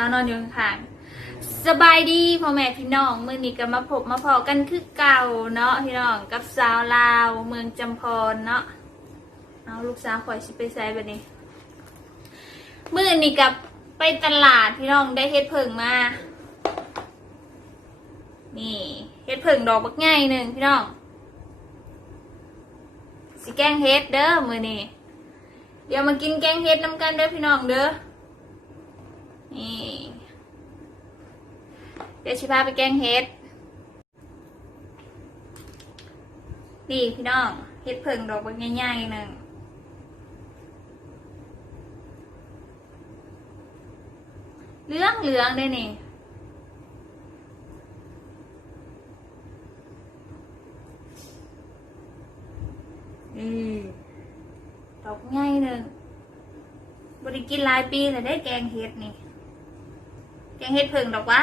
าวนอนอยู่ข้างๆสบายดีพ่อแม่พี่น้องมื้อนี้ก็มาพบมาพอกันคือเก่าเนาะพี่น้องกับสาวลาว เมืองจำพรเนาะเอาลูกสาวข่อยสิไปใส่แบัดนี้มื้อนี้กับไปตลาดพี่น้องได้เฮ็ดเพิ่งมานี่เฮ็ดเพิ่งดอกบักใหญ่หนึ่งพี่น้องสิแกงเฮ็ดเด้อมื้อนี้เดี๋ยวมากินแกงเฮ็ดน้ำกันเด้อพี่น้องเด้อนี่ เดี๋ยวชิพาไปแกงเฮ็ด นี่พี่น้องเฮ็ดเพิ่งดอกบักใหญ่ๆหนึ่งเหลืองเหลืองๆเด้อนี่อืมดอกง่ายหนึ่งบริกินหลายปีแต่ได้แกงเห็ดนี่ แกงเห็ดเพิ่งดอกว่า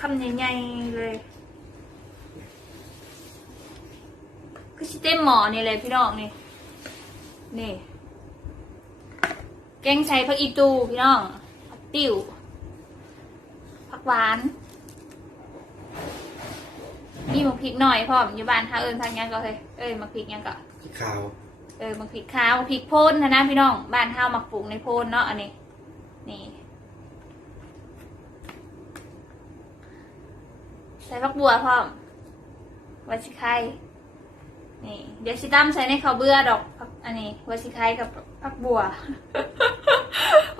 คำใหญ่ๆเลยก็ชิเต็มหมอนี่เลยพี่น้องนี่ นี่ แกงใส่ผักอีตูพี่น้องผักติ๋วผักหวาน มีหมักพริกหน่อยพร้อมอยู่บ้านถ้าเอิญพักหยังก็เฮ้ยเอ้ยหมักพริกหยังก็ที่ขาวเออหมักพริกขาวหมักพริกโพนนะนะพี่น้อง บ้านเฮาหมักปลูกในโพนเนาะอันนี้ นี่ ใส่ผักบัวพร้อมวาสิไข่นี่เดี๋ยวสิตั้มใส่ในข้าวเบื่อดอกอันนี้วาสิไข่กับผักบัว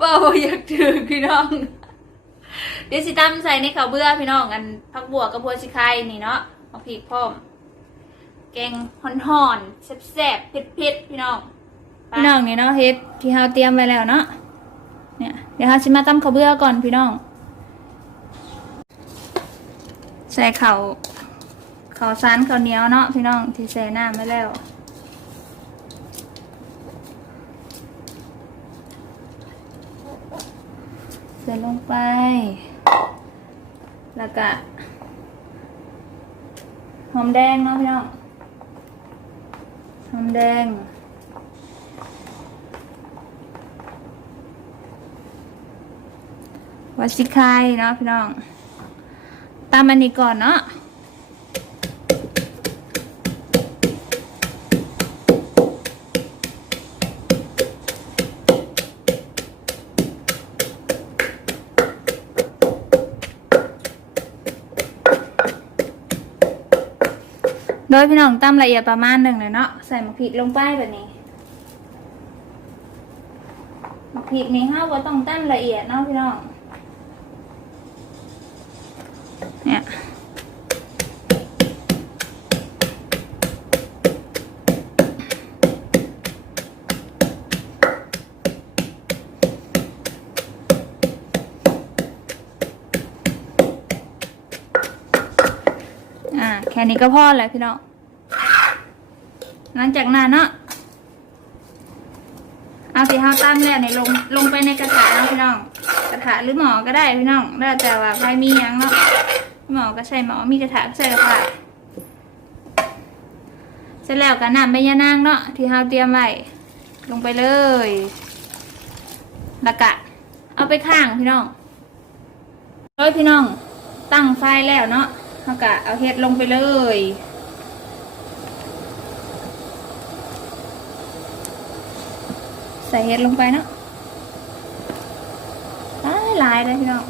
ว้าวอยากถือพี่น้องเดี๋ยวสิตั้มใส่ในข้าวเบื่อพี่น้องอันผักบัวกับบัวสิไข่นี่เนาะเอาพริกพร้อมแกงห่อนๆแซ่บๆเผ็ดๆพี่น้องพี่น้องนี่เนาะเฮ็ดที่เฮาเตรียมไว้แล้วเนาะเนี่ยเดี๋ยวเฮาสิมาตั้มข้าวเบื่อก่อนพี่น้อง ใส่ข้าวข้าวสารข้าเหนียวเนาะพี่น้องที่ใส่หน้ำไว้แล้วใส่ลงไป แล้วก็หอมแดงเนาะพี่น้องหอมแดงวาสิคายเนาะพี่น้อง ตามอันนี้ก่อนเนาะโดยพี่น้องตำละเอียดประมาณหนึ่งเลยเนาะใส่มะพริกลงไปแบบนี้มะพริกนี่ห้าว่าต้องตำละเอียดเนาะพี่น้อง ค่นี้ก็พอแล้วพี่น้องหลังจากนั้นเนาะเอาสีห้าตั้มแล้วในลงลงไปในกระถาเนาะพี่น้อง กระถาหรือหมอก็ได้พี่น้องแล้วแต่ว่าใครมียังเนาะหมอก็ใส่หมอมีกระถาก็ใส่กระถาเสร็จแล้วก็น้ำใบยะนางเนาะที่เฮาเตรียมไว้ลงไปเลยล้วก็เอาไปข้างพี่น้องเฮ้ยพี่น้อง ตั้งไฟแล้วเนาะ เขาก็เอาเห็ดลงไปเลยใส่เห็ดลงไปเนาะหลายหลายเลยพี่น้อง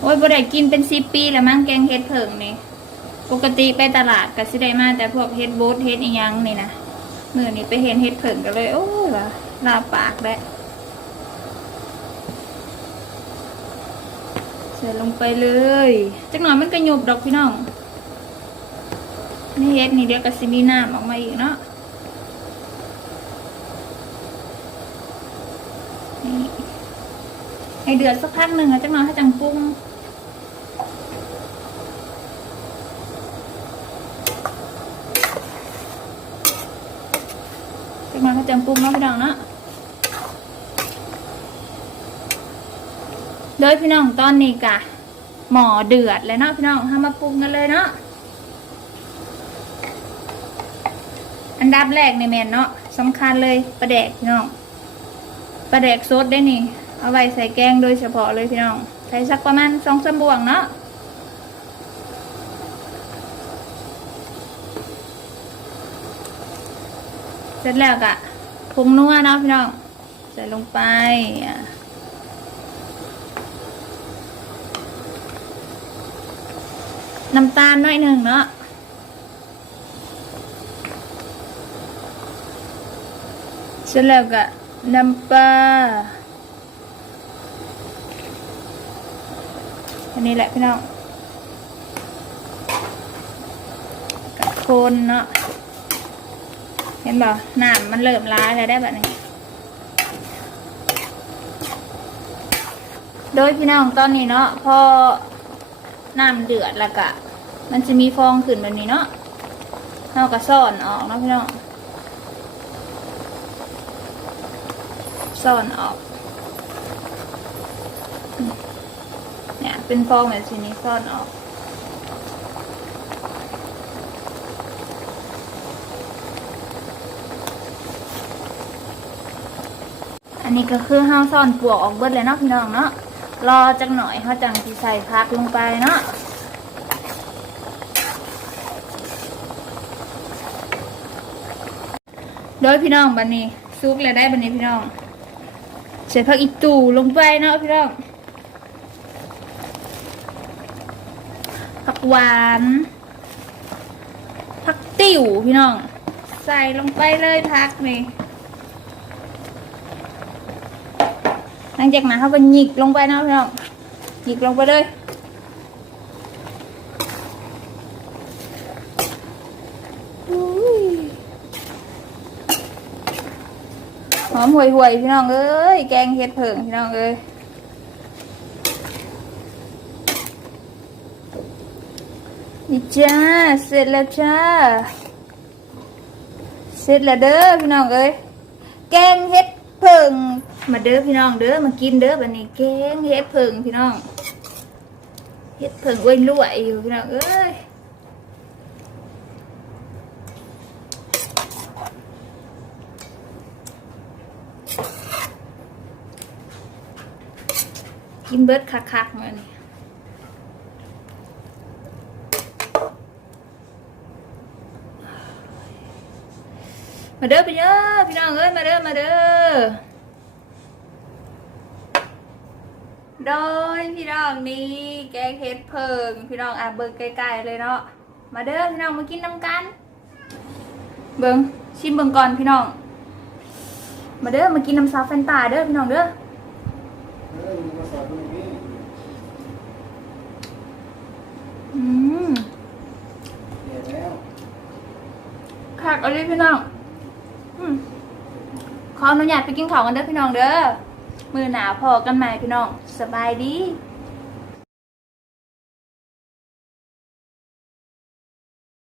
โอ้ยบ่ได้กินเป็นสิบปีแล้วมั้งแกงเห็ดเผิงนี่ ปกติไปตลาดก็สิได้มาแต่พวกเห็ดโบดเห็ดอีหยังนี่นะมือนี้ไปเห็นเห็ดเผิงก็เลย โอ้ยว่ะลาปากแล้ว ใส่ลงไปเลยจักหน่อยมันก็หยุบดอกพี่น้องนี่เฮ็ดนี่เดี๋ยวก็สิมีน้ำออกมาอีกเนาะนี่ให้เดือดสักพักหนึ่งอะจักหน่อยให้จังปรุงจักหน่อยให้จังปรุงเนาะพี่น้องเนาะ โดยพี่น้องตอนนี้กะหมอเดือดแล้วเนาะพี่น้องทำมาปรุงกันเลยเนาะอันดับแรกในเมนเนาะสำคัญเลยปลาแดกพี่น้องปลาแดกซดได้นี่เอาไว้ใส่แกงโดยเฉพาะเลยพี่น้องใส่สักประมาณสองสมบวงเนาะเสร็จแล้วกะพุงนัวเนาะพี่น้อง ใส่ลงไปอะ น้ำตาลหน่อยหนึ่งเนาะเสร็จแล้วก็น้ำปลาอันนี้แหละพี่น้องกะโคนเนาะเห็นบ่น้ำมันเริ่มร้ายแล้วได้แบบนี้ โดยพี่น้องตอนนี้เนาะพอน้ำเดือดแล้วก็ มันจะมีฟองขึ้นแบบนี้เนาะเราก็ซ่อนออกเนาะพี่น้องซ่อนออก เนี่ย เป็นฟองแบบนี้ซ่อนออก อันนี้ก็คือห้าซ่อนปวกออกเบิดเลยเนาะพี่น้องเนาะ รอจักหน่อยเขาจังที่ใส่พักลงไปเนาะ โดยพี่น้องบันนี้ซุกแล้วได้บันนี้พี่น้องใส่ผักอีตูลงไปเนาะพี่น้องผักหวานผักติ๋วพี่น้อง ใส่ลงไปเลยผักนี่หลังจากนั้นเขาก็หยิกลงไปเนาะพี่น้องหยิกลงไปเลย อุ้ย ห อมห่วยๆพี่น้องเอ้ยแกงเห็ดเผิงพี่น้องเอ้ยนี่จ้าเสร็จแล้วจ้าเสร็จแล้วเด้อพี่น้องเอ้ยแกงเห็ดเผิงมาเด้อพี่น้องเด้อมากินเด้อบันนี้แกงเห็ดเผิงพี่น้องเห็ดเผิงอ้วยรวยอยู่พี่น้องเอ้ย กินเบิร์ดคักๆมานี่มาเด้อพี่เด้อพี่น้องเอ้ยมาเด้อมาเด้อโดยพี่น้องนี่แกงเห็ดเพิงพี่น้องอะเบิ่งใกล้ๆเลยเนาะมาเด้อพี่น้องมากินน้ำกัน เบิ่งชิมเบิ่งก่อนพี่น้อง มาเด้อมากินน้ำซาเฟนตาเด้อพี่น้องเด้อ อืมเดี๋ยวแล้วคักอาเลยพี่น้องอืมขออนุญาตไปกินข้าวกันเด้อพี่น้องเด้อมือหนาพอกันใหม่พี่น้อง สบายดี